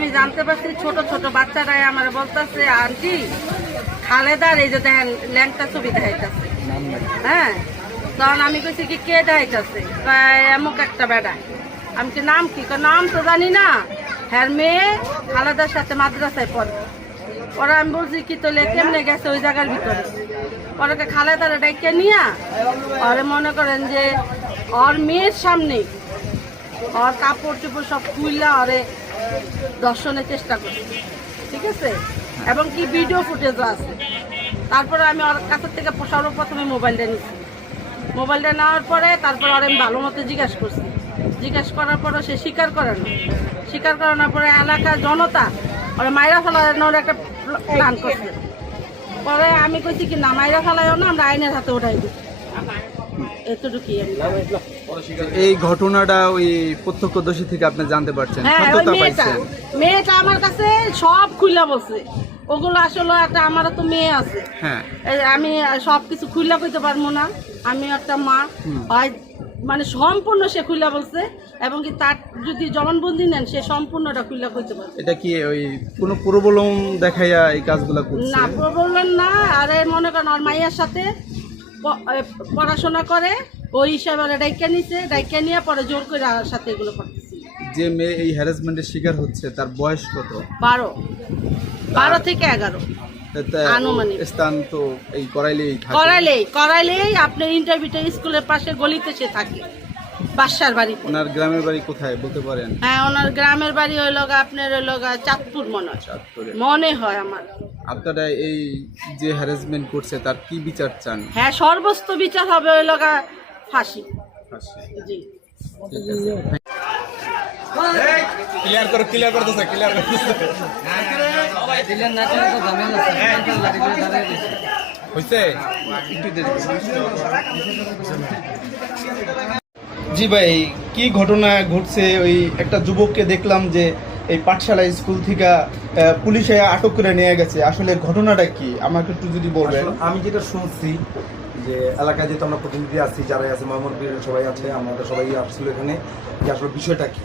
আমি জানতে পারছি ছোট ছোট বাচ্চারাই আমার বলতেছে আন্টি খালেদার এই যে দেখেন ল্যাংটা ছবি দেখাইতেছে। হ্যাঁ, তখন আমি কইছি কি কে দেখাইতেছে, এমক একটা বেড়া। আমি কি নাম কি, নাম তো জানি না। হ্যাঁ, মেয়ে খালেদার সাথে মাদ্রাসায় পড়ে। ওরা আমি বলছি কি তোলে কেমনে গেছে ওই জায়গার ভিতরে। ওরাকে খালেদারে ডাইকে নিয়া ওরে মনে করেন যে ওর মেয়ের সামনে ওর কাপড় চোপড় সব খুললা ওরে দর্শনের চেষ্টা করছি, ঠিক আছে, এবং কি ভিডিও ফুটেজও আছে। তারপরে আমি ওর কাছের থেকে সর্বপ্রথমে মোবাইলটা নিচ্ছি। মোবাইলটা নেওয়ার পরে তারপর ওর আমি ভালো মতো জিজ্ঞাসা করছি। জিজ্ঞাসা করার পরে সে স্বীকার করে না। স্বীকার করানোর পরে এলাকার জনতা ওরা মাইরা ফেলানোর একটা প্ল্যান করছে। পরে আমি কইছি কি না, মাইরা ফেলাইও না, আমরা আইনের হাতে উঠাই দিই। এতটুকুই। এই ঘটনাটা ওই প্রত্যক্ষদর্শী থেকে আপনি জানতে পারছেন? হ্যাঁ, মেয়েটা আমার কাছে সব খুইলা বলছে। ওগুলো আসলে একটা, আমারও তো মেয়ে আছে। হ্যাঁ, আমি সবকিছু খুইলা কইতে পারবো না। আমি একটা মা, মানে সম্পূর্ণ সে খুইলা বলছে, এবং কি তার যদি জবানবন্দি নেন সে সম্পূর্ণটা খুইলা কইতে পারবে। এটা কি ওই কোনো প্রবলন দেখাইয়া এই কাজগুলো করছে? না, প্রবলন না। আরে মনে করেন ওর মাইয়ার সাথে পড়াশোনা করে, ওই হিসাবে ডাইকা নিছে, ডাইকা নিয়ে পরে জোর করে সাথে এগুলো করতেছি। যে মেয়ে এই হ্যারাসমেন্টের শিকার হচ্ছে তার বয়স কত? 12 থেকে 11 আনুমানিক। স্থান তো এই করাইলেই আপনার ইন্টারভিউটা স্কুলের পাশে গলিতে সে থাকে, বাসার বাড়িতে। ওনার গ্রামের বাড়ি কোথায় বলতে পারেন? হ্যাঁ, ওনার গ্রামের বাড়ি হইল আপনার চাঁদপুর মনে হয় আমার। আপনারা এই যে হ্যারাসমেন্ট করছে তার কি বিচার চান? হ্যাঁ, সর্বোচ্চ বিচার হবে ওই লগা ফাঁসি। জি, ক্লিয়ার করতেছে। জি ভাই, কি ঘটনা ঘটছে? ওই একটা যুবককে দেখলাম যে এই পাঠশালা স্কুল থেকে পুলিশে আটক করে নিয়ে গেছে। আসলে ঘটনাটা কি আমাকে একটু যদি বলবেন। আমি যেটা শুনছি যে এলাকায় যেহেতু আমরা প্রতিনিধি আছি, যারাই আছে মহামন্ত্রীর সবাই আছে, আমাদের সবাই আসছিল এখানে, যে আসলে বিষয়টা কি।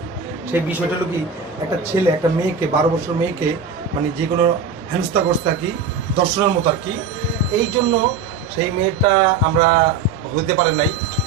সেই বিষয়টা হলো কি, একটা ছেলে একটা মেয়েকে 12 বছর মেয়েকে মানে যে কোনো হেনস্থা করছে আর কি, দর্শনের মতো আর কি। এই জন্য সেই মেয়েটা আমরা হইতে পারে নাই।